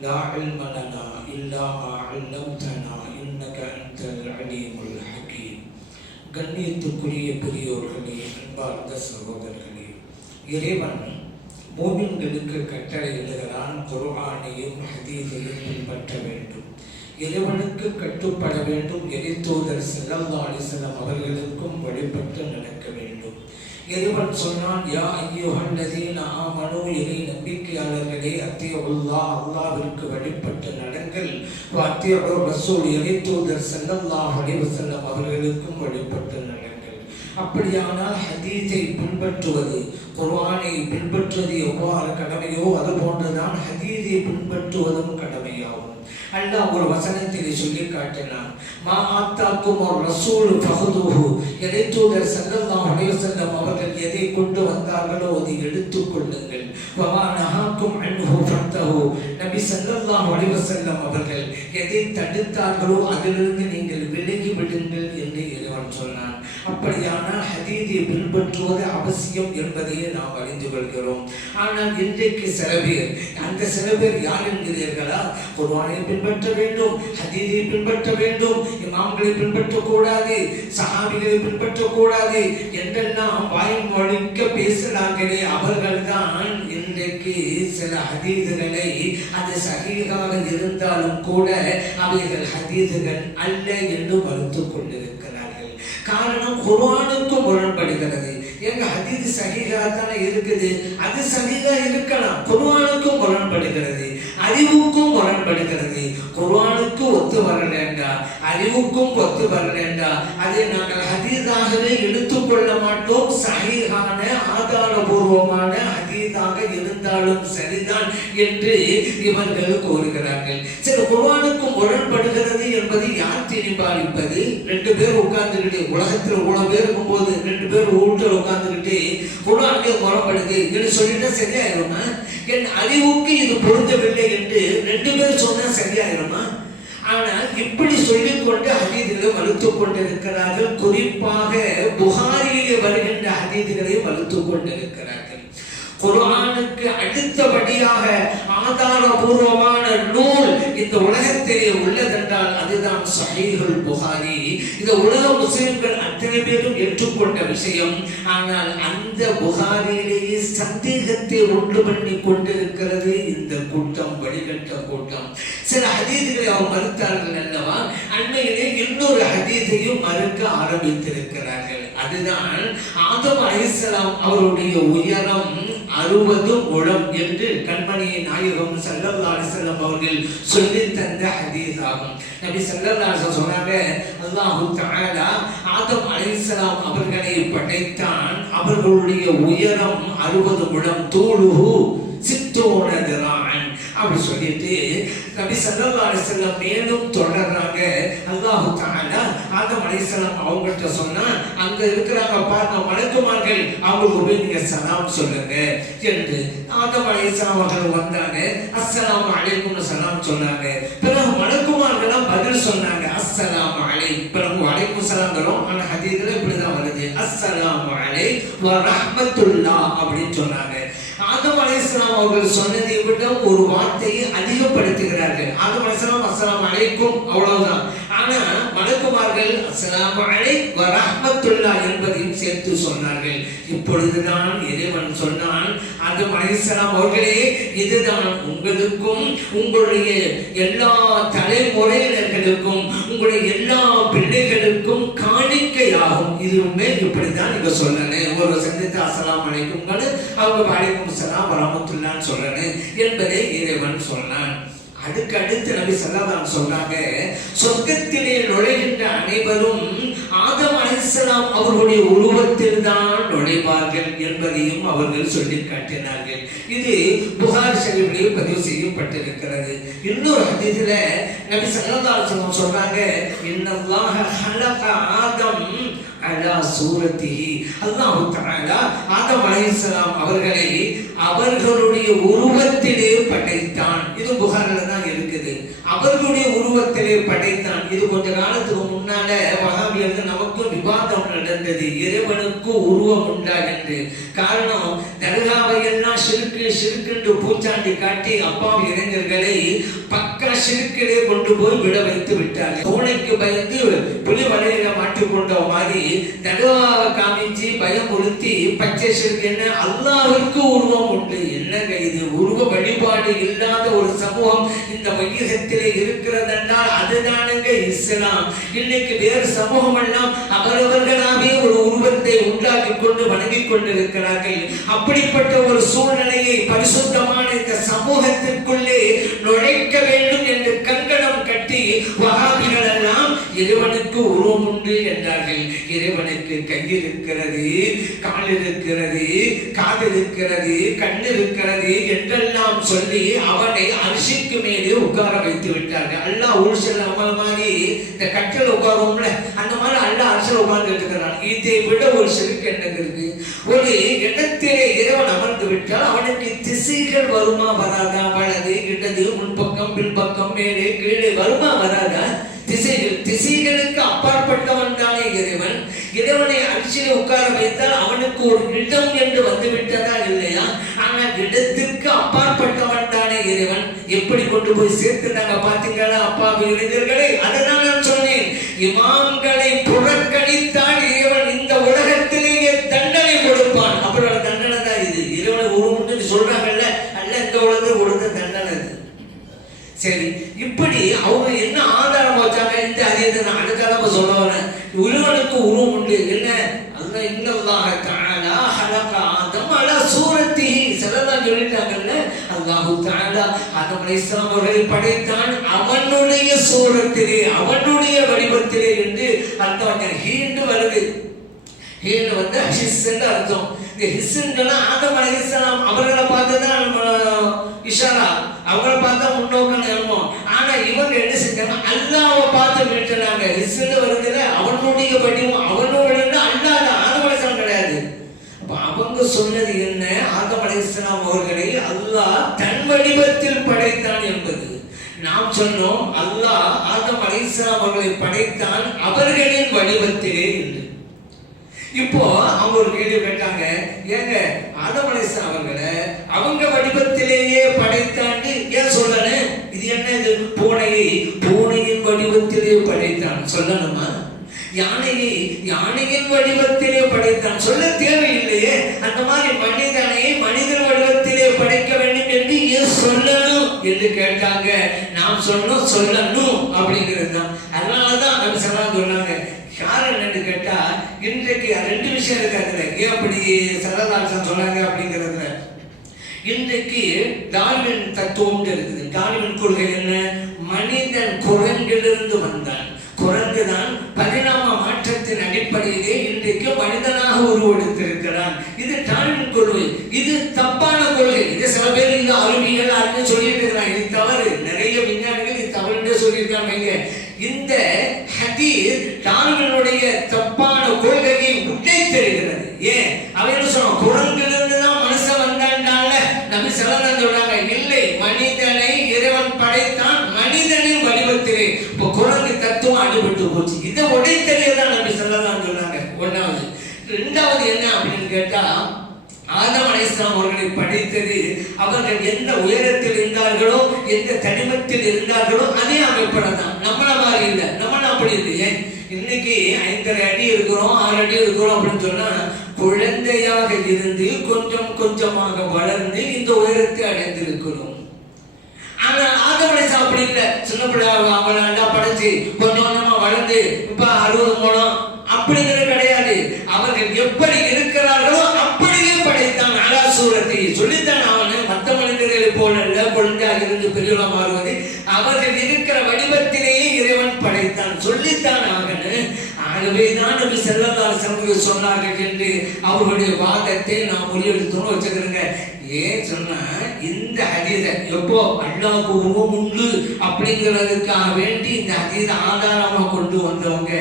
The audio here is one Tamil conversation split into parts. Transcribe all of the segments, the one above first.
لا علم لنا إلا ما علمتنا إنك أنت العليم الحكيم கண்ணியத்துக்குரிய பெரியோர்களே அன்பார்ந்த சகோதரர்களே இறைவன் மோமின்களுக்கு கட்டளை எழுகிறான் குர்ஆனையும் ஹதீஸையும் பின்பற்ற வேண்டும் இறைவனுக்கு கட்டுப்பட வேண்டும் எரித்தூதர் செல்லல்லா அலிசலம் அவர்களுக்கும் வழிபட்டு நடக்க வேண்டும் வேண்டும். இறைவன் சொன்னான் யா ஐயோஹல்லதீன ஆமனு இறை நம்பிக்கையாளர்களே அத்திய அத்தியுல்லா அல்லாவிற்கு வழிபட்டு நடங்கள் அத்தியோ ரசூல் தூதர் செல்லல்லாஹ் அலிவசல்லம் அவர்களுக்கும் வழிபட்டு நடங்கள். அப்படியானால் ஹதீஸை பின்பற்றுவது குர்வானை பின்பற்றுவது எவ்வாறு கடமையோ அது போன்றுதான் ஹதீஸை பின்பற்றுவதும் கடமையாகும். அல்லாஹ் ஒரு வசனத்திலே சொல்லி காட்டினான் மா ஆத்தாக்கும் ஒரு ரசூல் ஃபஹதுஹு எதை தூதர் ஸல்லல்லாஹு அலைஹி வஸல்லம் அவர்கள் எதை கொண்டு வந்தார்களோ அதை எடுத்துக் கொள்ளுங்கள் வமா நகாக்கும் அன்பு ஃபத்தஹு நபி ஸல்லல்லாஹு அலைஹி வஸல்லம் அவர்கள் எதை தடுத்தார்களோ அதிலிருந்து நீங்கள் விலகி விடுங்கள் என்று இறைவன் சொன்னான் அப்படியானால் ஹதீதை பின்பற்றுவது அவசியம் என்பதையே நாம் அறிந்து கொள்கிறோம். ஆனால் இன்றைக்கு சில பேர் அந்த சில பேர் யார் என்கிறீர்களா? குர்ஆனை பின்பற்ற வேண்டும் ஹதீதை பின்பற்ற வேண்டும் இமாம்களை பின்பற்றக்கூடாது சஹாபிகளை பின்பற்றக்கூடாது என்றெல்லாம் வாய் மொழிக்க பேசுகிறார்களே அவர்கள்தான் இன்றைக்கு சில ஹதீதுகளை அது சகிகாக இருந்தாலும் கூட அவைகள் ஹதீதுகள் அல்ல என்று மறுத்து கொண்டிருக்க காரணம் குர்ஆனுக்கு முரண்படுகிறது. எங்க ஹதீது சகிகா தானே இருக்குது. அது சகிகா இருக்கலாம். குர்வானுக்கும் முரண்படுகிறது. அறிவுக்கும் முரண்படுகிறது. குர்வானுக்கு ஒத்து வரலேண்டா? அறிவுக்கும் ஒத்து வரலேண்டா? அதை நாங்கள் ஹதீதாகவே எடுத்துக்கொள்ள மாட்டோம். சகிகான ஆதாரபூர்வமான ஹதீஸாக இருந்தாலும் சரிதான் என்று இவர்கள் கூறுகிறார்கள். சரி குர்வானுக்கும் முரண்படுகிறது என்பது யார் தீர்மானிப்பது ரெண்டு பேர் உட்கார்ந்துக்கிட்டு உலகத்தில் இவ்வளவு பேர் இருக்கும்போது ரெண்டு பேர் வீட்டில் உட்கார்ந்துக்கிட்டு குர்வானுக்கு முரண்படுது. என்று சொல்லிட்டா சரியாயிருமா? என் அறிவுக்கு இது பொருந்தவில்லை என்று ரெண்டு பேர் சொன்னா சரியாயிருமா? ஆனால் இப்படி சொல்லிக்கொண்டு ஹதீதுகளை வலுத்துக் கொண்டிருக்கிறார்கள். குறிப்பாக புகாரிலே வருகின்ற ஹதீதுகளை வலுத்துக் கொண்டிருக்கிறார்கள். குரானுக்கு அடுத்தபடியாக ஆதாரபூர்வமான நூல் இந்த உலகத்திலே உள்ளதென்றால் அதுதான் சஹீஹுல் புகாரி. இந்த உலக முஸ்லிம்கள் அத்தனை பேரும் ஏற்றுக்கொண்ட விஷயம். ஆனால் அந்த புகாரியிலேயே சந்தேகத்தை ஒன்று பண்ணி கொண்டிருக்கிறது இந்த கூட்டம் வழிகட்ட கூட்டம். சில ஹதீதுகளை அவர் மறுத்தார்கள் அல்லவா? அண்மையிலே இன்னொரு ஹதீதையும் மறுக்க ஆரம்பித்திருக்கிறார்கள். அதுதான் ஆதம் அலிஸ்லாம் அவருடைய உயரம். அறுபது முழம் என்று கண்மணியை நாயகம் சல்லல்லா அலிசல்லம் அவர்கள் சொல்லி தந்த ஹதீஸ் ஆகும். நபி சல்லல்லா சொன்னாங்க அல்லாஹு தஆலா ஆதம் அலைஹிஸ்ஸலாம் அவர்களை படைத்தான். அவர்களுடைய உயரம் அறுபது முழம் தூளுஹு சித்தோன அப்படின்னு அப்படி சொல்லிட்டு நபி சல்லா அலிஸ்லாம் மேலும் தொடர்றாங்க. அல்லாஹு தானா ஆதம் அலைஹிஸ்ஸலாம் அவங்கள்ட்ட சொன்னா அங்க இருக்கிறாங்க பாருங்க மலக்குமார்கள் அவங்களுக்கு போய் நீங்க சலாம் சொல்லுங்க. என்று ஆதம் அலைஹிஸ்ஸலாம் அவர்கள் வந்தாங்க. அஸ்ஸலாம் அலைக்கும் சலாம் சொன்னாங்க. பிறகு மலக்குமார்களாம் பதில் சொன்னாங்க. அஸ்ஸலாம் அலை பிறகு வலைக்கும் சலாம் வரும் ஆனா ஹதீஸ்ல இப்படிதான் வருது. அஸ்ஸலாமு அலை வ அப்படின்னு சொன்னாங்க. ஆதம் அலையாம் அவர்கள் சொன்னதை விட ஒரு வார்த்தையை அதிகப்படுத்துகிறார்கள். ஆதம் அலையாம் அசலாம் அழைக்கும் அவ்வளவுதான். ஆனா மலக்குமார்கள் அஸ்ஸலாமு அழை வ என்பதையும் சேர்த்து சொன்னார்கள். இப்பொழுதுதான் இறைவன் சொன்னான் ஆதம் அலையாம் அவர்களே இதுதான் உங்களுக்கும் உங்களுடைய எல்லா தலைமுறையினர்களுக்கும் உங்களுடைய எல்லா பிள்ளைகளுக்கும் ஆகும். இதுவுமே இப்படித்தான் நீங்க சொல்லணும் ஒரு சந்தித்து அஸ்ஸலாமு அலைக்கும். அவங்க வாழைக்கும் சலாம் வரமத்துல்லான்னு சொல்லணும் என்பதை இறைவன் சொன்னான். அதுக்கடுத்து நபி சல்லாதான் சொன்னாங்க சொர்க்கத்திலே நுழைகின்ற அனைவரும் ஆதம் அலிஸ்லாம் அவர்களுடைய உருவத்தில் தான் நுழைவார்கள் என்பதையும் அவர்கள் சொல்லி காட்டினார்கள். இது புகார் ஷரீஃபிலே பதிவு செய்யப்பட்டிருக்கிறது. இன்னொரு ஹதீஸ்ல நபி ஸல்லல்லாஹு சொல்றாங்க இன்னல்லாஹ ஹலக ஆதம் அலா சூரத்திஹி. அல்லாஹ் தஆலா ஆதம் அலைஹிஸ்ஸலாம் அவர்களை அவர்களுடைய உருவத்திலே படைத்தான். இது புகாரில் தான் அவர்களுடைய உருவத்திலே படைத்தான். இது கொஞ்ச காலத்துக்கு முன்னால வகாபியர்கள் நமக்கும் விவாதம் நடந்தது. இறைவனுக்கு உருவம் உண்டா என்று. காரணம் தர்காவை எல்லாம் சிறுக்கு சிறுக்கு பூச்சாண்டி காட்டி அப்பாவி இளைஞர்களை பக்க சிறுக்கிலே கொண்டு போய் விட வைத்து விட்டாங்க பூனைக்கு பயந்து புலி வலையில மாட்டிக்கொண்ட மாதிரி தர்காவை காமிச்சு பயமுறுத்தி பச்சை சிறுக்கு என்ன? அல்லாவிற்கு உருவம் உண்டு. என்னங்க இது? உருவ வழிபாடு இல்லாத ஒரு சமூகம் இந்த வையகத்திலே இருக்கிறதென்றால் அதுதானுங்க இஸ்லாம். இன்னைக்கு வேறு சமூகம் எல்லாம் அவரவர்களாவே ஒரு உருவத்தை உண்டாக்கி கொண்டு வணங்கி கொண்டிருக்கிறார்கள். அப்படிப்பட்ட ஒரு சூழ்நிலையை பரிசுத்தமான இந்த சமூகத்திற்குள்ளே நுழைக்க வேண்டும் என்று கங்கணம் இறைவனுக்கு உருவம் உண்டு என்றார்கள். இறைவனுக்கு கை இருக்கிறது கால் இருக்கிறது காது இருக்கிறது கண் இருக்கிறது என்றெல்லாம் சொல்லி அவனை அரிசிக்கு மேலே உட்கார வைத்து விட்டார்கள். அல்லாஹ் உருசல் அமல் மாதிரி இந்த கட்டில் உட்காருவோம்ல அந்த மாதிரி அல்லாஹ் அரசல் உட்கார்ந்து இருக்கிறான் இதை விட ஒரு சிறுக்கு என்னங்க இருக்கு. ஒரு இடத்திலே இறைவன் அமர்ந்து விட்டால் அவனுக்கு திசைகள் வருமா வராதா? வலது இடது முன்பக்கம் பின்பக்கம் மேலே கீழே வருமா வராதா? திசைகள் திசைகளுக்கு அப்பாற்பட்டவன் தானே இறைவன். இறைவனை அரிசியில் உட்கார வைத்தால் அவனுக்கு ஒரு இடம் என்று வந்து விட்டதா இல்லையா? ஆனால் இடத்திற்கு அப்பாற்பட்டவன் தானே இறைவன். எப்படி கொண்டு போய் சேர்த்துட்டாங்க பாத்தீங்களா அப்பா இளைஞர்களை? அதனால நான் சொன்னேன். இமாம்களை புறக்கணித்தால் இறைவன் இந்த உலகத்திலேயே தண்டனை கொடுப்பான். அப்புறம் தண்டனை தான் இது. இறைவனை ஒரு முட்டு சொல்றாங்கல்ல அல்ல இந்த உலகம் கொடுத்த தண்டனை இது. சரி இப்படி அவங்க என்ன ஆதாரம் வச்சாங்க இந்த அதீத நான் அடுத்த சொல்ல வரேன் இறைவனுக்கு உருவம் உண்டு. என்ன? அல்ல இன்னல்லாஹ தஆலா ஹலக ஆதம் அலா சூரத்திஹி. சிலதான் சொல்லிட்டாங்கல்ல அல்லாஹ் தஆலா ஆதம் அலைஹிஸ்ஸலாம் அவர்களை படைத்தான் அவனுடைய சூரத்திலே அவனுடைய வடிவத்திலே என்று அர்த்தம் ஹீண்டு வருது. ஹீண்டு வந்து ஹிஸ்ன்னு அர்த்தம். இந்த ஹிஸ்ஸுன்னா ஆதம் அலைஹிஸ்ஸலாம் அவர்களை பார்த்து தான் நம்ம இஷாரா. அவங்கள பார்த்தா முன்னோக்கம் எழுமோம் ஆனா இவங்க என்ன செஞ்சாங்க? அல்லாவை பார்த்து விட்டுனாங்க ஹிஸ்ன்னு வருது. அவனுடைய வடிவம் அவனோட அல்லாத ஆதம் அலைஹிஸ்ஸலாம் கிடையாது. அப்ப அவங்க சொன்னது என்ன? ஆதம் அலைஹிஸ்ஸலாம் அவர்களை அல்லாஹ் தன் வடிவத்தில் படைத்தான் என்பது. நாம் சொன்னோம் அல்லாஹ் ஆதம் அலைஹிஸ்ஸலாம் அவர்களை படைத்தான் அவர்களின் வடிவத்திலே என்று. இப்போ அவங்க ஒரு கேள்வி கேட்டாங்க ஏங்க ஆதம் அலைஹிஸ்ஸலாம் அவர்களை அவங்க வடிவத்திலேயே படைத்த ஏன் சொல்லணும் இது என்ன இது பூனையை பூனையின் வடிவத்திலே படைத்தான் சொல்லணுமா யானையை யானையின் வடிவத்திலே படைத்தான். சொல்ல தேவையில்லையே. அந்த மாதிரி மனிதனை மனிதன் வடிவத்திலே படைக்க வேண்டும் என்று ஏன் சொல்லணும் என்று கேட்டாங்க. நாம் சொன்னோம் சொல்லணும் அப்படிங்கிறது தான். அதனாலதான் நம்ம சலாம் சொன்னாங்க யார் என்னன்னு கேட்டா இன்றைக்கு ரெண்டு விஷயம் இருக்கு அதுல ஏன் அப்படி சரதாசன் சொன்னாங்க அப்படிங்கிறதுல. இன்றைக்கு டார்வின் தத்துவம் இருக்குது. டார்வின் கொள்கை என்ன? மனிதன் குரங்கிலிருந்து வந்த தவறு சொல்லியிருக்காங்க இந்த ஹதீர் டார்வினுடைய தப்பான கொள்கையை உடை தெரிகிறது. ஏன்? அவன் என்ன சொன்னான்? குரங்கிலிருந்து தான் மனுஷன் வந்தாண்டால நபி சலதான் சொல்றாங்க இல்லை மனிதனை இறைவன் படைத்தான் மனிதனின் வடிவத்திலே. இப்போ குரங்கு தத்துவம் அடிபட்டு போச்சு. இதை உடைத்தெறியதான் நபி சலதான் சொல்றாங்க ஒன்றாவது ரெண்டாவது என்ன அப்படின்னு கேட்டா ஆதம் அலிஸ்லாம் அவர்களை படைத்தது அவர்கள் எந்த உயரத்தில் இருந்தார்களோ எந்த தனிமத்தில் இருந்தார்களோ அதே அமைப்பட தான் நம்மள மாதிரி இல்லை. நம்மள அப்படி இல்லையே இன்னைக்கு ஐந்தரை அடி இருக்கிறோம் ஆறு அடி இருக்கிறோம் அப்படின்னு சொன்னா குழந்தையாக இருந்து கொஞ்சம் கொஞ்சமாக வளர்ந்து இந்த உயரத்தை அடைந்திருக்கிறோம். ஆனா ஆதமனை அப்படி இல்லை சின்ன பிள்ளை அவங்கள படைச்சு கொஞ்சம் கொஞ்சமா வளர்ந்து இப்ப அறுபது மூலம் அப்படிங்கிறது கிடையாது. அவர்கள் எப்படி இருக்கிறார்களோ அப்படியே படைத்தான் அலாசூரத்தை சொல்லித்தான் அவனு மற்ற மனிதர்களை போல இல்ல குழந்தையாக மாறுவது அவர்கள் இருக்கிற வடிவத்திலேயே இறைவன் படைத்தான். சொல்லித்தான் ஆகணும் ஆகவே தான் நபி செல்லல்லால் சமூக சொன்னார்கள் என்று அவர்களுடைய வாதத்தை நாம் முறியெடுத்தோம் வச்சுக்கிறேங்க ஏன் சொன்னா இந்த ஹதீத எப்போ அண்ணா உருவம் உண்டு அப்படிங்கிறதுக்காக வேண்டி இந்த ஹதீத ஆதாரமா கொண்டு வந்தவங்க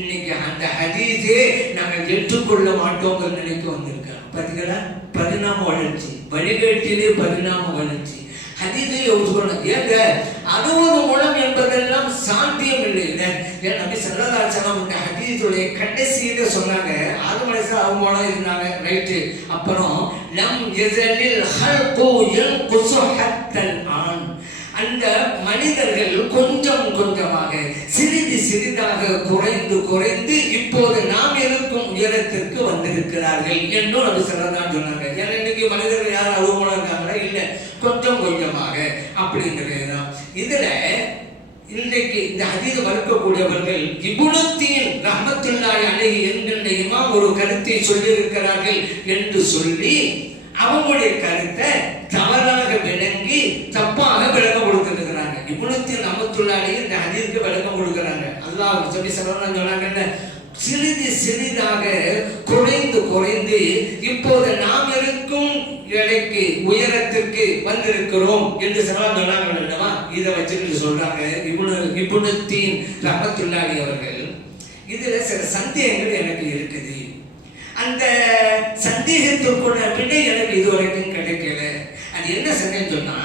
இன்னைக்கு அந்த ஹதீஸே நாங்கள் ஏற்றுக்கொள்ள மாட்டோங்கிற நிலைக்கு வந்திருக்காங்க. பார்த்தீங்களா பரிணாம வளர்ச்சி. வழிகேட்டிலே பரிணாம வளர்ச்சி. ஹதீஸை சொல்லணும் ஏங்க அறுபது முழம் என்பதெல்லாம் சாத்தியம் இல்லை. ஏன் நபி சல்லல்லாஹு இந்த ஹதீஸுடைய கடைசியில சொன்னாங்க. ஆறு மனுஷன் அவங்க மூலம் இருந்தாங்க. ரைட்டு அப்புறம் லம் யஸலில் ஹல்கு யன்குசு ஹத்தல் ஆன். அந்த மனிதர்கள் கொஞ்சம் கொஞ்சமாக சிறிது சிறிதாக குறைந்து குறைந்து இப்போது நாம் இருக்கும் உயரத்திற்கு வந்திருக்கிறார்கள். என்றும் அது சிலதான் சொன்னாங்க. ஏன்னா இன்னைக்கு மனிதர்கள் யாரும் அருவமாக இருக்காங்களா? இல்லை. கொஞ்சம் கொஞ்சமாக அப்படிங்கிறது தான் இதுல இன்றைக்கு இந்த ஹதீஸ் மறுக்கக்கூடியவர்கள் இபுணத்தின் ரஹமத்துல்லாய் அழகி என்கின்ற இமாம் ஒரு கருத்தை சொல்லியிருக்கிறார்கள் என்று சொல்லி அவங்களுடைய கருத்தை தவறாக விளங்கி தப்பாக விளக்கம் கொடுத்துருக்கிறாங்க. இபுணத்தின் ரஹமத்துல்லாய் இந்த ஹதீஸ்க்கு விளக்கம் கொடுக்குறாங்க. அல்லாஹ் சொல்லி சொல்லணும் சொன்னாங்க சிறிது சிறிதாக குறைந்து குறைந்து இப்போது நாம் இருக்கும் இடைக்கு உயரத்திற்கு வந்திருக்கிறோம் என்று சொல்லலாம் சொன்னாங்க அல்லவா? இதை வச்சுக்கிட்டு சொல்றாங்க. இபுனு இபுனத்தின் ரஹமத்துல்லாஹி அவர்கள். இதுல சில சந்தேகங்கள் எனக்கு இருக்குது. அந்த சந்தேகத்திற்குள்ள விடை எனக்கு இதுவரைக்கும் கிடைக்கல. அது என்ன சந்தேகம் சொன்னா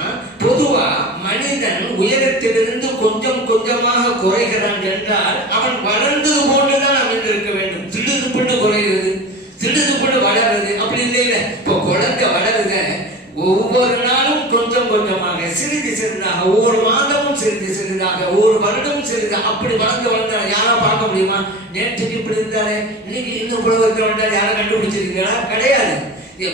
பொதுவா மனிதன் உயரத்திலிருந்து கொஞ்சம் கொஞ்சமாக குறைகிறான் என்றால் அவன் வளர்ந்தது போன்றுதான் அவன் இருக்க வேண்டும் திடுது பண்ணு குறைகிறது திடுது பண்ணு வளருது அப்படி இல்லை இல்லை இப்போ குழந்தை வளருத ஒவ்வொரு நாளும் கொஞ்சம் கொஞ்சமாக சிறிது சிறிதாக ஒவ்வொரு மாதமும் சிறிது சிறிதாக ஒவ்வொரு வருடமும் சிறிதாக அப்படி வளர்ந்து வளர்ந்தா யாரா பார்க்க முடியுமா? நேற்றுக்கு இப்படி இருந்தாலே இன்னைக்கு இன்னும் புலவர்கள் வந்தால் யாரும் கண்டுபிடிச்சிருக்கீங்களா? கிடையாது.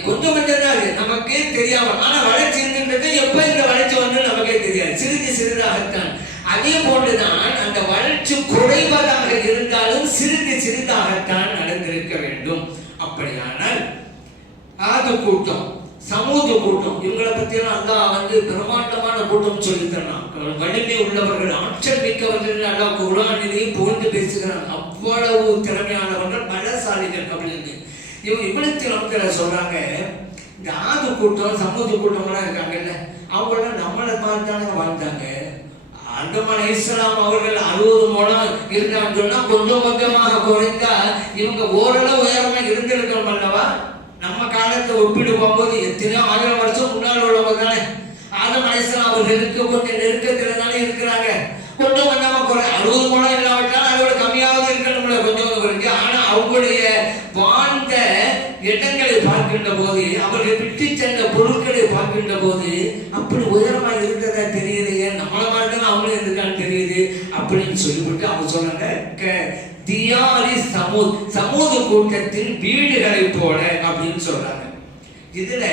கொஞ்சம் கொஞ்சம் தான் அது. நமக்கே தெரியாம ஆனா வளர்ச்சி இருக்கின்றது எப்ப இந்த வளர்ச்சி வந்து நமக்கே தெரியாது. சிறிது சிறிதாகத்தான். அதே போன்றுதான் அந்த வளர்ச்சி குறைவதாக இருந்தாலும் சிறிது சிறிதாகத்தான் நடந்திருக்க வேண்டும். அப்படியானால் ஆது கூட்டம் சமூக கூட்டம். இவங்களை பத்தியெல்லாம் அல்லா வந்து பிரமாண்டமான கூட்டம் சொல்லித்தரான் வலிமை உள்ளவர்கள் ஆற்றல் மிக்கவர்கள் அல்லா குரானிலேயே புகழ்ந்து பேசுகிறான் அவ்வளவு திறமையானவர்கள் பலசாலிகள் அப்படின்னு. இவங்க இவ்வளவு நமக்கு சொல்றாங்க? இந்த ஆது கூட்டம் சமூக கூட்டம்லாம் இருக்காங்கல்ல அவங்களாம் நம்மளை பார்த்தானே வாழ்ந்தாங்க. அந்தமான இஸ்லாம் அவர்கள் அறுபது மூலம் இருந்தான்னு சொன்னா கொஞ்சம் கொஞ்சமாக குறைந்தா இவங்க ஓரளவு உயரமா இருந்திருக்கணும் அல்லவா? நம்ம காலத்தை ஒப்பிடு போகும்போது எத்தனையோ ஆயிரம் வருஷம் முன்னால் உள்ளவங்க தானே. ஆதம் அலிஸ்லாம் அவர்களுக்கு கொஞ்சம் நெருக்கத்தில் தானே இருக்கிறாங்க. கொஞ்சம் கொஞ்சமா குறை அறுபது மூலம் இல்லாவிட்டாலும் அதோட கம்மியாவது இருக்கணும்ல கொஞ்சம் குறைஞ்சு ஆனா அவங்களுடைய வாழ்ந்த இடங்களை பார்க்கின்ற போது அவர்கள் விட்டு சென்ற பொருட்களை பார்க்கின்ற போது அப்படி உயரமா இருந்ததா தெரியுது நம்மள மட்டும் அவங்களும் இருக்கான்னு தெரியுது. அப்படின்னு சொல்லிவிட்டு அவங்க சொன்னாங்க தியாரி சமூத். சமூக கூட்டத்தின் வீடுகளை போல அப்படின்னு சொல்றாங்க. இதுல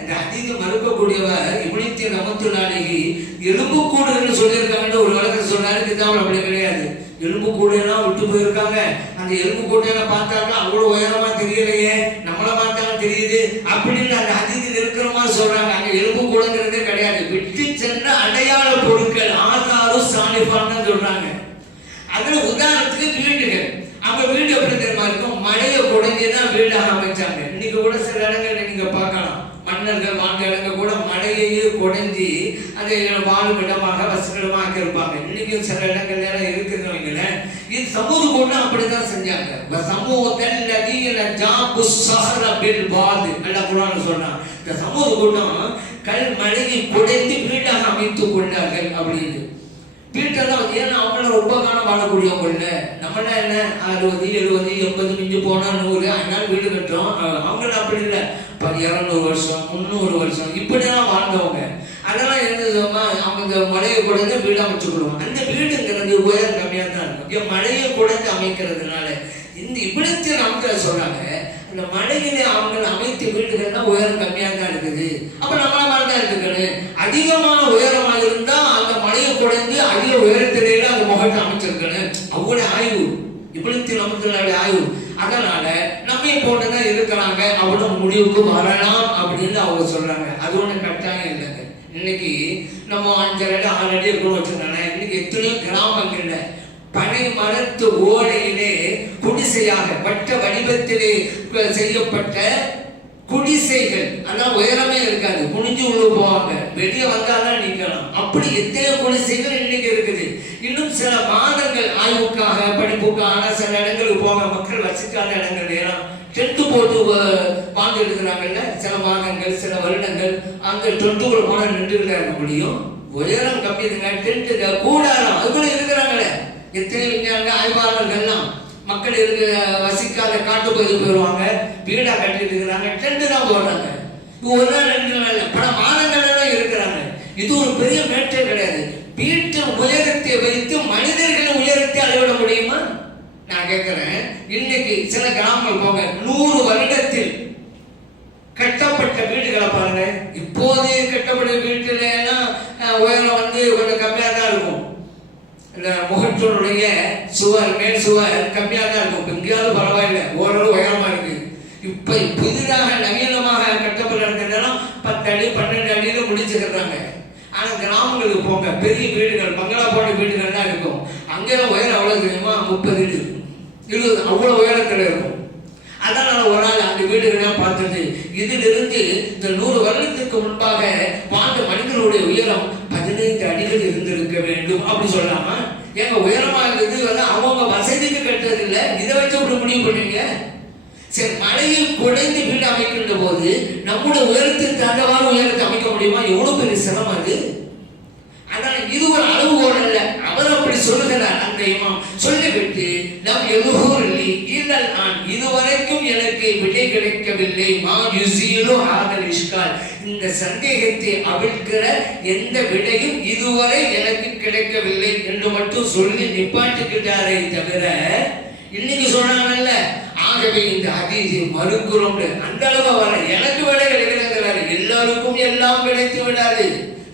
இந்த அதிக மறுக்கக்கூடியவர் நோத்து நாளைக்கு எலும்பு கூடுன்னு சொல்லியிருக்காங்கன்னு ஒரு வழக்கத்தை சொன்னாரு. கிதாமல் அப்படி கிடையாது. எலும்பு கூடையெல்லாம் விட்டு போயிருக்காங்க. அந்த எலும்பு கூடையெல்லாம் பார்த்தாங்கன்னா அவ்வளவு உயரமா தெரியலையே. நம்மள பார்த்தாலும் தெரியுது. அப்படின்னு அந்த அதிதி இருக்கிற மாதிரி சொல்றாங்க. அங்க எலும்பு கூடங்கிறதே கிடையாது. விட்டு சென்ற அடையாள பொருட்கள் ஆதாரம் சாணிப்பான்னு சொல்றாங்க. அதுல உதாரணத்துக்கு வீடுகள். அவங்க வீடு எப்படி மழையை குடைஞ்சு தான் வீடாக அமைச்சாங்க இன்னைக்கு கூட சில இடங்கள்ல நீங்க பார்க்கலாம். மன்னர்கள் வாழ்ந்த கூட மழையையே குடைஞ்சி அதை வாழ்விடமாக இடமாக இருப்பாங்க. இன்னைக்கும் சில இடங்கள்ல எல்லாம் இருக்குதுன்னு இது சமூக கூட அப்படிதான் செஞ்சாங்க. சமூகத்தில் நதியில ஜாபு சஹர பில் வாது அல்ல குரான் சொன்னான் இந்த சமூக கூட்டம் கல் மழையை குடைந்து வீடாக அமைத்துக் கொண்டார்கள் அப்படின்னு. வீட்டெல்லாம் ஏன்னா அவங்கள ரொம்ப காலம் வாழக்கூடியவங்க இல்லை. நம்மளாம் என்ன? அறுபது எழுபது எண்பது மிஞ்சு போனால் நூறு அதனால வீடு கட்டுறோம். அவங்கள அப்படி இல்லை. இப்போ இரநூறு வருஷம் முந்நூறு வருஷம் இப்படிலாம் வாழ்ந்தவங்க. அதெல்லாம் இருந்ததுமா அவங்க மழையை குறைந்து வீடு அமைச்சுக்கிடுவோம் அந்த வீடுங்கிறது உயரம் கம்மியாக தான் இருக்கும். இங்கே மழையை குறைந்து அமைக்கிறதுனால இந்த இப்படித்து நமக்கு சொல்றாங்க. அந்த மழையிலே அவங்க அமைத்த வீடுகள்னா உயரம் கம்மியாக தான் இருக்குது. அப்போ நம்மள மாதிரி தான் இருக்குது அதிகமான உயரமாக இருந்தால் குறைந்து அதிக உயரத்திலேயே அந்த முகத்தை அமைச்சிருக்கணும் அவங்களுடைய ஆய்வு. இப்படித்து நமக்கு ஆய்வு. அதனால நம்ம போட்டுதான் இருக்கிறாங்க. அவ்வளோ முடிவுக்கு வரலாம் அப்படின்னு அவங்க சொல்றாங்க. அது ஒண்ணு கட்டாயம் இல்லைங்க. இன்னைக்கு நம்ம அஞ்சரை அடி ஆறு அடி இருக்கணும் வச்சிருக்காங்க இன்னைக்கு எத்தனையோ கிராமங்கள்ல பனை மரத்து ஓலையிலே குடிசையாக பட்ட வடிவத்திலே செய்யப்பட்ட குடிசைகள். அதான் உயரமே இருக்காது. குனிஞ்சு உள்ள போவாங்க. வெளியே வந்தாதான் நிக்கலாம் அப்படி எத்தனை குடிசைகள் இன்னைக்கு இருக்குது. இன்னும் சில மாதங்கள் ஆய்வுக்காக படிப்புக்காக சில இடங்களுக்கு போக மக்கள் வசிக்காத இடங்கள் ஏன்னா டென்த்து போட்டு வ- வாழ்ந்து இருக்கிறாங்கல்ல சில மாதங்கள் சில வருடங்கள் அங்கே டென்ட்டுக்குள்ள போனா நின்றுட்டு இருக்க முடியும். உயரம் கம்மி இருக்குங்க டென்ட்டுங்க கூடாரம். அதுக்குள்ள இருக்கிறாங்களே. எத்தனை விஞ்ஞான ஆய்வாளர்கள்லாம் மக்கள் இருக்க வசிக்காத காட்டு பகுதி போயிடுவாங்க வீடா கட்டிட்டு இருக்கிறாங்க. டென்ட் தான் போடுறாங்க. ஒரு நாள் ரெண்டு நாள் இல்லை. பல மாதங்கள் இருக்கிறாங்க. இது ஒரு பெரிய மேட்டே கிடையாது. வீட்டின் உயரத்தை வைத்து மனிதர்களின் உயரத்தை அளவிட முடியுமா? நான் கேட்கிறேன். இன்னைக்கு சில கிராமங்கள் போங்க. நூறு வருடத்தில் கட்டப்பட்ட வீடுகளை பாருங்க. இப்போதே கட்டப்பட்ட வீட்டுல எல்லாம் அஹ், உயரம் வந்து கொஞ்சம் கம்மியா தான் இருக்கும் இந்த முகத்தினுடைய சுவர் மேல் சுவர் கம்மியா தான் இருக்கும் இப்ப எங்கேயாவது பரவாயில்லை ஓரளவு உயரமா இருக்கு இப்ப புதிதாக நவீனமாக கட்டப்பட்ட இடத்துலாம் பத்து அடி பன்னெண்டு அடியில இருக்கிறாங்க ஆனா கிராமங்களுக்கு போங்க. பெரிய வீடுகள் பங்களா போட்ட வீடுகள் தான் இருக்கும். அங்கெல்லாம் உயரம் அவ்வளவு தெரியுமா? முப்பது அடி இருபது அவ்வளவு உயரத்தில் இருக்கும். அதான் நான் ஒரு நாள் அந்த வீடுகள்லாம் பார்த்தது. இதிலிருந்து இந்த நூறு வருடத்திற்கு முன்பாக வாழ்ந்த மனிதனுடைய உயரம் பதினைந்து அடிகள் இருந்திருக்க வேண்டும் அப்படி சொல்லலாமா? ஏங்க உயரமா இருந்தது வந்து அவங்க வசதிக்கு கட்டுறது இல்ல இதை வச்சு அப்படி முடிவு பண்ணுவீங்க சரி மலையில் குடைந்து வீடு அமைக்கின்ற போது நம்முடைய உயரத்திற்கு அந்தவாறு உயரத்தை அமைக்க முடியுமா? எவ்வளவு பெரிய சிரமம் அது? ஆனால் இது ஒரு அளவுகோல் அல்ல. அவர் அப்படி சொல்லுகிறார் அந்த இமாம். சொல்லிவிட்டு நம் எதுகூரில் இல்லல் நான் இதுவரைக்கும் எனக்கு விடை கிடைக்கவில்லை. மா யுசியிலோ ஆதல் இஷ்கால். இந்த சந்தேகத்தை அவிழ்க்கிற எந்த விடையும் இதுவரை எனக்கு கிடைக்கவில்லை என்று மட்டும் சொல்லி நிப்பாட்டுக்கிட்டாரே தவிர இன்னைக்கு சொன்னாங்கல்ல ஆகவே இந்த ஹதீஸை மறுக்கிறோம் அந்த அளவு வர எனக்கு வேலை கிடைக்கிறாங்கிறாரு எல்லாருக்கும் எல்லாம் கிடைத்து விடாது.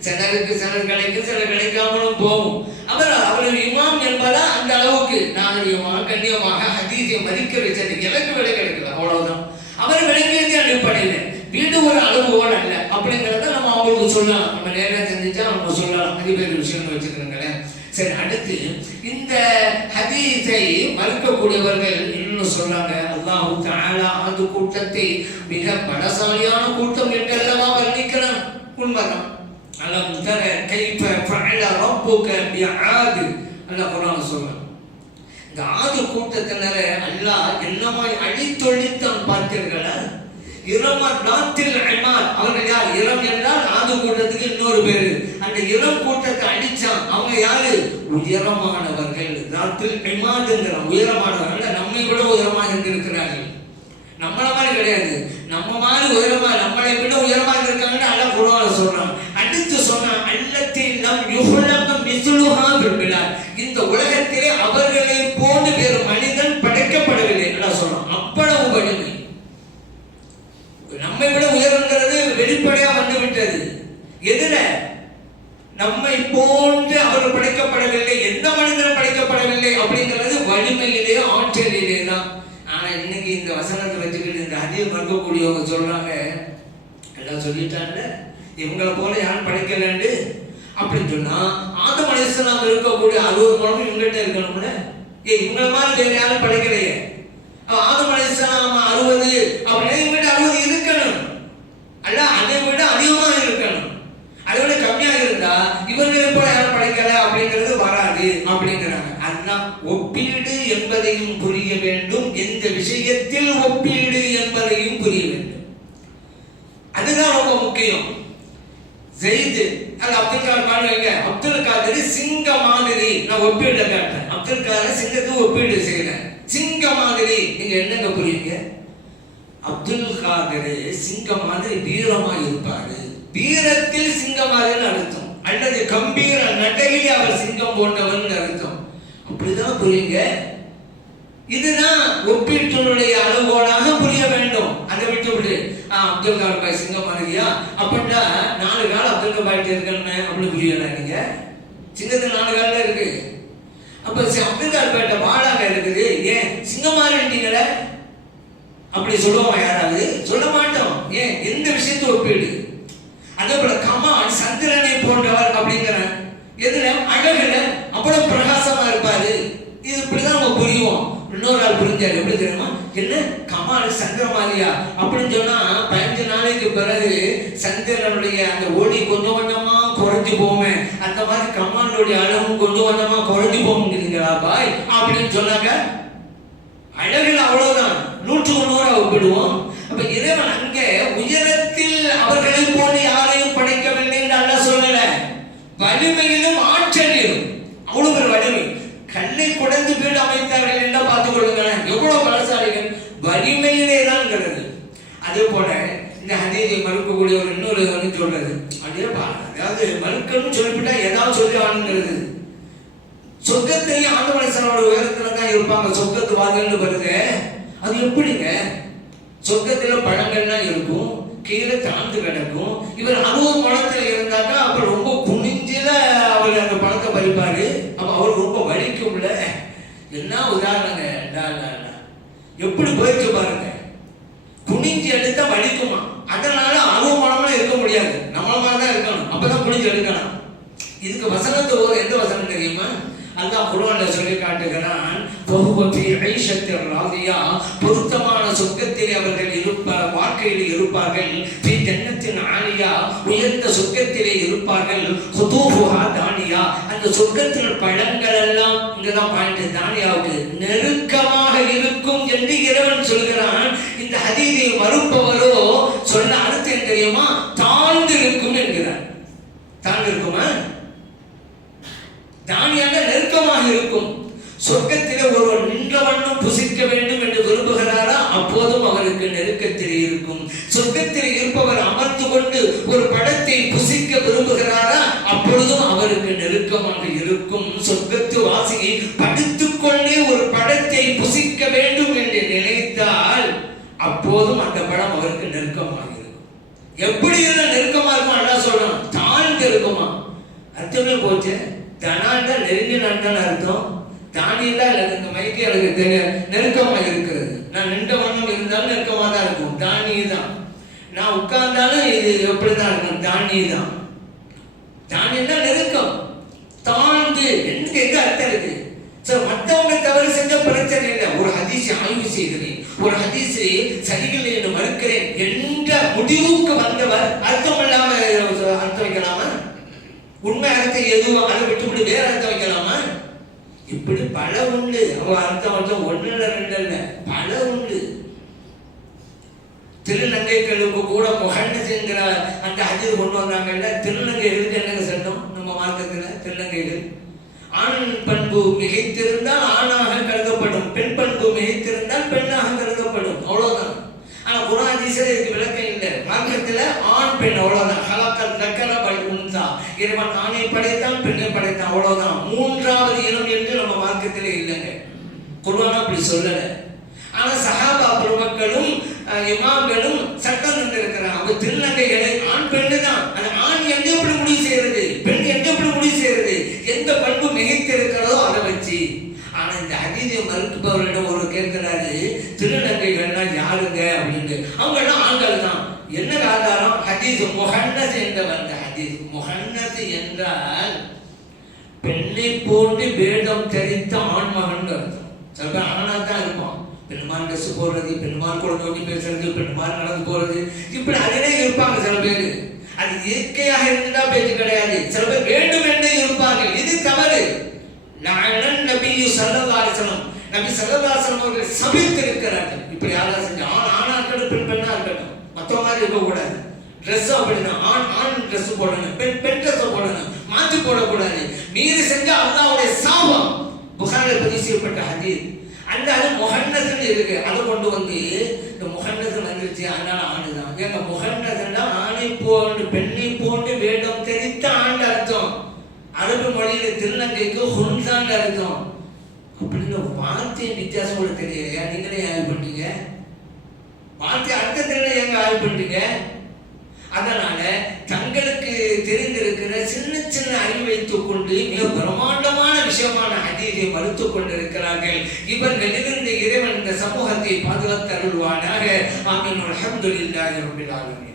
சிலருக்கு சிலர் கிடைக்கும் சிலர் கிடைக்காமலும் போகும். அவர் அவர் இமாம் என்பதா அந்த அளவுக்கு நாகரிகமாக கண்ணியமாக ஹதீஸை மதிக்க வச்சது எனக்கு விலை கிடைக்கல அவ்வளவுதான். அவர் விளங்கியது அடிப்படையில் வீடு ஒரு அளவுகோல் அல்ல. அப்படிங்கிறத நம்ம அவங்களுக்கு சொல்லலாம். நம்ம நேரம் செஞ்சுச்சா நம்ம சொல்லலாம். அது பேர் விஷயம் வச்சுக்கிறோங்களேன் சரி அடுத்து இந்த ஹதீஸை மறுக்கக்கூடியவர்கள் என்று சொன்னாங்க. அல்லாஹு தாலா அந்த கூட்டத்தை மிக பலசாலியான கூட்டம் என்றெல்லவா வர்ணிக்கிறான் உண்மைதான் அலம் தர கைப்ப ஃபஅல ரப்புக பிஆத். அல்லாஹ் குர்ஆன் சொல்றான். இந்த ஆது கூட்டத்தினரை அல்லாஹ் என்னமாய் அழித்தொழித்தான் பார்த்தீர்களா? இரம நாத்தில் அமார் அவர்கள் யார்? இரம் என்றால் ஆது கூட்டத்துக்கு இன்னொரு பேரு. அந்த இரம் கூட்டத்தை அடிச்சான் உயரமானவர்கள் நாத்தில் உயரமானவர்கள் நம்மை விட உயரமாக இருந்திருக்கிறார்கள். நம்மள மாதிரி கிடையாது. நம்ம மாதிரி உயரமா நம்மளை விட உயரமா இருக்காங்கன்னு அல்ல குருவான சொல்றான். அடுத்து சொன்னான் அல்லத்தில் நம் யுகுலகம் மிசுலுஹா விரும்பினார் இந்த உலகத்திலே அவர்களை போன்று வேறு மனிதன் படைக்கப்படவில்லை நல்லா சொல்றான். அவ்வளவு வலிமை. நம்மை விட உயரங்கிறது வெளிப்படையா வந்து விட்டது எதுல? நம்மை போன்று அவர் படைக்கப்படவில்லை எந்த மனிதனும் படைக்கப்படவில்லை அப்படிங்கிறது வலிமையிலே ஆற்றலிலே தான். ஆனா இன்னைக்கு இந்த வசனத்தை வச்சுக்கிட்டு இந்த அதிக மறுக்கக்கூடியவங்க சொல்றாங்க எல்லாம் சொல்லிட்டாங்க இவங்களை போல யாரும் படைக்கலண்டு? அப்படின்னு சொன்னா ஆதம் அலிஸ்லாம் இருக்கக்கூடிய அறுபது குழம்பு இவங்ககிட்ட இருக்கணும்ல ஏ இவங்கள மாதிரி வேற யாரும் படைக்கலையே. அப்ப ஆதம் அறுபது அப்படின்னா இவங்ககிட்ட அறுபது இருக்கணும் அல்ல அதை விட அதிகமா இருக்கணும் அதை விட கம்மியாக இருந்தா இவர்களை போல யாரும் படைக்கல அப்படிங்கிறது வராது அப்படிங்கிறாங்க அதுதான் ஒப்பீடு என்பதையும் புரிய வேண்டும். எந்த விஷயத்தில் ஒப்பீடு என்பதையும் புரிய வேண்டும். அதுதான் ரொம்ப முக்கியம். ஜெயிது அது அப்துல் கார் பாடுவீங்க அப்துல் காதர் சிங்க மாதிரி நான் ஒப்பீடு காட்டுறேன் அப்துல் காதர் சிங்கத்துக்கு ஒப்பீடு செய்யறேன் சிங்க மாதிரி. நீங்க என்னங்க புரியுங்க அப்துல் காதர் சிங்கம் மாதிரி வீரமா இருப்பாரு. வீரத்தில் சிங்கமாதிரின்னு அர்த்தம். அல்லது கம்பீர நடையில் அவர் சிங்கம் போன்றவர்னு அர்த்தம். அப்படிதான் புரியுங்க. இதுதான் ஒப்பீட்டுடைய அளவுகோலாக புரிய வேண்டும். அதை விட்டு விட்டு ஆ, அப்துல் கலாம் பாய் சிங்கம் மாதிரியா அப்படின்னா நாலு கால அப்துல் கலாம் பாய்ட்டு இருக்கணுமே அப்படின்னு புரியல நீங்க. சிங்கத்துக்கு நாலு கால இருக்கு. அப்ப அப்துல் கலாம் பாய்ட்ட வாழாக இருக்குது. ஏன்? சிங்கமாரிட்டீங்களே அப்படி சொல்லுவோம் யாராவது? சொல்ல மாட்டோம். ஏன்? எந்த விஷயத்தை ஒப்பீடு? அதே போல கமான் சந்திரனை போன்றவர் அப்படிங்கிற எதுல? அழகுல அவ்வளவு பிரகாசமா இருப்பாரு. இது இப்படிதான் நம்ம புரியும் இன்னொரு ஆள் புரிஞ்சாரு. எப்படி தெரியுமா? என்ன? கமால் சங்கரமாரியா அப்படின்னு சொன்னா பதினஞ்சு நாளைக்கு பிறகு சங்கரனுடைய அந்த ஒளி கொஞ்சம் கொஞ்சமா குறைஞ்சு போமே அந்த மாதிரி கமாலுடைய அளவும் கொஞ்சம் கொஞ்சமா குறைஞ்சு போகுங்கிறீங்களா பாய்? அப்படின்னு சொன்னாங்க. அழகில் அவ்வளவுதான். நூற்றுக்கு நூறா ஒப்பிடுவோம் அப்ப இறைவன் அங்கே உயரத்தில் அவர்களை போல யாரையும் படைக்கவில்லை என்று அல்ல சொல்லல வலிமையிலும் ஆற்றலிலும் அவ்வளவு ஒரு வலிமை கல்லை குடைந்து வீடு அமைத்தார்கள் என்ன பார்த்துக் கொள்ளுங்களேன் எவ்வளவு பலசாலிகள் வலிமையிலே தான்ங்கிறது அதே போல இந்த ஹதீதை ஒரு இன்னொரு வந்து சொல்றது. அப்படியே அதாவது மறுக்கணும்னு சொல்லிவிட்டா ஏதாவது சொல்லி ஆளுங்கிறது சொர்க்கத்தையும் ஆண்டவனேசனோட உயரத்துல தான் இருப்பாங்க சொர்க்கத்து வாதில்னு வருது. அது எப்படிங்க? சொர்க்கத்துல பழங்கள்லாம் இருக்கும் கீழே தாழ்ந்து கிடக்கும். இவர் அறுபது பழத்துல இருந்தாக்கா அப்ப ரொம்ப குனிஞ்சில அவர் அந்த பழத்தை பறிப்பாரு. அப்ப அவர் ரொம்ப வலிக்கும்ல. என்ன உதாரணங்க? டா, எப்படி போயிட்டு பாருங்க குனிஞ்சு எடுத்தா வலிக்குமா அதனால அறுபது பழம்லாம் இருக்க முடியாது நம்மள மாதிரி தான் இருக்கணும் அப்பதான் எடுக்கணும். இதுக்கு வசனத்து ஒரு எந்த வசனம் தெரியுமா? அல்லாஹ் குர்ஆன்ல சொல்லி காட்டுகிறான் பகுவபி ஐஷத்தில் ராதியா. பொருத்தமான சொர்க்கத்தில் அவர்கள் இருப்ப வாழ்க்கையில் இருப்பார்கள். பி ஜன்னத்தின் ஆலியா உயர்ந்த சொர்க்கத்திலே இருப்பார்கள். குதூபுஹா தானியா. அந்த சொர்க்கத்தில் பழங்கள் எல்லாம் இங்கதான் பாயிண்ட் தானியாவுக்கு நெருக்கமாக இருக்கும் என்று இறைவன் சொல்கிறான். இந்த ஹதீதை மறுப்பவரோ சொன்ன அர்த்தம் தெரியுமா? தான் இருக்குமா? தானியாக நெருக்கமாக இருக்கும். சொர்க்கத்திலே ஒருவர் நின்ற வண்ணம் புசிக்க வேண்டும் என்று விரும்புகிறாரா? அப்போதும் அவருக்கு நெருக்கத்திலே இருக்கும். சொர்க்கத்தில் இருப்பவர் அமர்ந்து கொண்டு ஒரு படத்தை புசிக்க விரும்புகிறாரா? அப்பொழுதும் அவருக்கு நெருக்கமாக இருக்கும். சொர்க்கத்து வாசியை படுத்துக்கொண்டே ஒரு படத்தை புசிக்க வேண்டும் என்று நினைத்தால் அப்போதும் அந்த படம் அவருக்கு நெருக்கமாக இருக்கும். எப்படி இருந்த நெருக்கமா இருக்கும் அல்லா சொல்லணும் தாழ்ந்து இருக்குமா அர்த்தமே போச்சு தனாண்டா நெருங்கினான் அர்த்தம் தானியண்டா எனக்கு இந்த மைக்கு எனக்கு தெரிய நெருக்கமா இருக்கிறது நான் நின்ற வண்ணம் இருந்தாலும் நெருக்கமா தான் இருக்கும் தானி தான் நான் உட்கார்ந்தாலும் இது எப்படிதான் இருக்கும் தானி தான் தானியண்டா நெருக்கம் தாழ்ந்து என்று எங்க அர்த்தம் இருக்கு சார் மற்றவங்க தவறு செஞ்ச பிரச்சனை இல்லை ஒரு ஹதீஸ் ஆய்வு செய்கிறேன் ஒரு ஹதீஸ் சரியில்லை என்று மறுக்கிறேன் என்ற முடிவுக்கு வந்தவர் அர்த்தம் இல்லாம அர்த்தம் வைக்கலாமா? உண்மை அர்த்தம் எதுவும் அதை விட்டுவிட்டு வேற அர்த்தம் வைக்கலாமா? இப்படி பல உண்டு. அவன் அர்த்தம் அர்த்தம் ஒன்று இல்லை ரெண்டு இல்லை. பல உண்டு. திருநங்கைகளுக்கு கூட முகண்டதுங்கிற அந்த அஜித் கொண்டு வந்தாங்கல்ல திருநங்கைகளுக்கு என்னங்க சட்டம் நம்ம மார்க்கத்தில்? திருநங்கைகள். ஆண் பண்பு மிகைத்திருந்தால் ஆணாக கருதப்படும். பெண் பண்பு மிகைத்திருந்தால் பெண்ணாக கருதப்படும் அவ்வளவுதான். ஆனா குணாதிசர் இதுக்கு விளக்கம் இல்லை. மார்க்கத்துல ஆண் பெண் அவ்வளவுதான். ஹலாக்கல் தக்கர பல் இறைவன் ஆணை படைத்தான் பெண்ணை படைத்தான். அவ்வளவுதான். மூன்றாவது இனம் என்று நம்ம மார்க்கத்துல இல்லைங்க. குர்ஆன் அப்படி சொல்லல. ஆனா சஹாபா பெருமக்களும் இமாம்களும் சட்டம் இருக்கிறாங்க அவங்க திருநங்கைகளை ஆண் பெண்ணு தான். அந்த ஆண் எங்க எப்படி முடிவு செய்யறது? பெண் எங்க எப்படி முடிவு செய்யறது? எந்த பண்பு மிகைத்திருக்கிறதோ அதை வச்சு. ஆனா இந்த அதிதி மறுப்பவரிடம் ஒரு கேட்கிறாரு திருநங்கைகள்லாம் யாருங்க அப்படின்னு அவங்க எல்லாம் ஆண்கள் தான் என்ன ஆதாரம் ஹதீஸ் முகன்னது என்ற வந்த ஹதீஸ் முகன்னது என்றால் பெண்ணை போன்று வேடம் ஆண் மகன் அர்த்தம். சில பேர் ஆணா தான் இருப்பான். பெண்மான் ட்ரெஸ் போடுறது பெண்மான் கூட நோக்கி பேசுறது பெண்மான் நடந்து போறது. இப்படி அதிலே இருப்பாங்க சில பேர். அது இயற்கையாக இருந்தா பேச்சு கிடையாது. சில பேர் வேண்டும் என்று இருப்பார்கள். இது தவறு. நான் நபி சல்லதாசனம் நபி சல்லதாசனம் அவர்கள் சபித்திருக்கிறார்கள். இப்படி யாராவது செஞ்சு ஆண் ஆணா இருக்கட்டும் பெண் பெண்ணா இருக்கட்டும். மற்றவங்க இருக்கக்கூடாது. ட்ரெஸ் அப்படிதான் ஆண் ஆண் ட்ரெஸ் போடணும் பெண் பெண் ட்ரெஸ் போடணும் மாற்றி போடக்கூடாது. மீறி செஞ்சா அல்லாவுடைய சாபம். புகாரில் பதிவு செய்யப்பட்ட ஹதீர் அந்த அது முகன்னதுன்னு இருக்கு. அதை கொண்டு வந்து இந்த முகன்னது வந்துருச்சு அதனால ஆணுதான். எங்க முகன்னதுன்னா ஆணை போன்று பெண்ணை போன்று வேடம் தெரித்த ஆண்டு அர்த்தம். அரபு மொழியில திருநங்கைக்கு ஹுன்சான் அர்த்தம். அப்படின்னு வார்த்தை வித்தியாசம் கூட தெரியலையா? நீங்களே ஆய்வு பண்ணீங்க. வார்த்தை அர்த்தத்தில் எங்க ஆய்வு பண்ணிட்டீங்க? அதனால தங்களுக்கு தெரிந்திருக்கிற சின்ன சின்ன அறிவு வைத்துக் கொண்டு மிக பிரம்மாண்டமான விஷயமான ஹதீஸை மறுத்துக் கொண்டிருக்கிறார்கள். இவர்களிலிருந்து இறைவன் இந்த சமூகத்தை பாதுகாத்து அருள்வானாக. ஆமீன். அல்ஹம்துலில்லாஹி ரபில் ஆலமீன்.